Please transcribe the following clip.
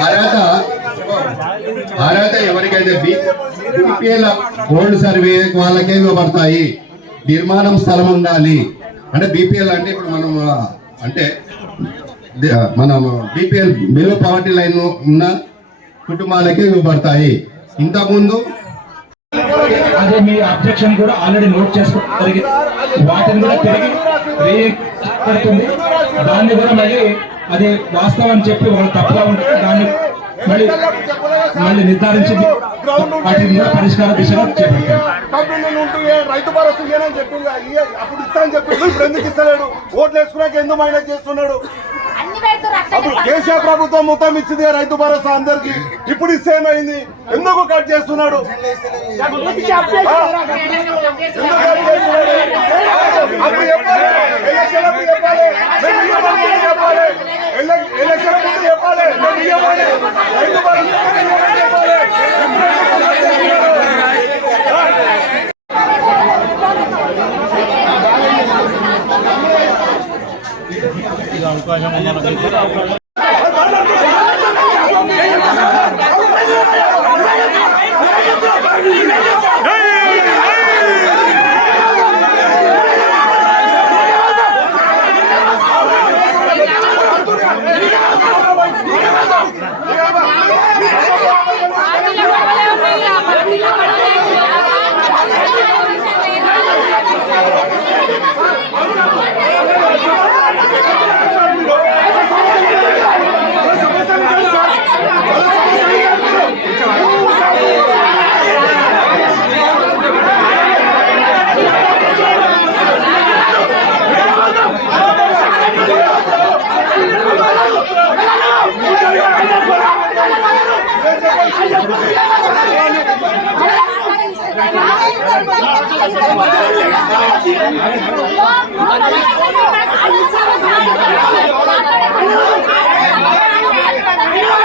అర్హత అర్హత ఎవరికైతే బీపీఎల్ ఓల్డ్ సర్వే వాళ్ళకే ఇవ్వబడతాయి నిర్మాణం స్థలం ఉండాలి. అంటే బీపీఎల్ అంటే ఇప్పుడు మనం అంటే ది- మనం బీపీఎల్ బిలో పవర్టీ లైన్ ఉన్న కుటుంబాలకే ఇవ్వబడతాయి. ఇంతకుముందు అదే మీ అబ్జెక్షన్ కూడా ఆల్రెడీ నోట్ చేసుకోవడం జరిగింది వాటిని కూడా తిరిగి రీపడుతుంది. దాన్ని కూడా మళ్ళీ అది వాస్తవం అని చెప్పి వాళ్ళు తప్పుగా ఉంటే దాన్ని మళ్ళీ మళ్ళీ నిర్ధారించి వాటిని కూడా పరిష్కార దిశగా రైతు భరోసా ఇయ్య- అప్పుడు ఇస్తా అని చెప్పిండు ఇప్పుడు ఎందుకు ఇస్తలేడు? ఓట్లు వేసుకున్నాక ఎందుకు మైనస్ చేస్తున్నాడు? అప్పుడు కేసీఆర్ ప్రభుత్వం మొత్తం ఇచ్చింది రైతు భరోసా అందరికి. ఇప్పుడు ఇస్తే ఏమైంది ఎందుకు కట్ చేస్తున్నాడు? ఎందుకు కట్ చేస్తున్నాడు? అప్పుడు చెప్పాలి. మాట్లాడే 아니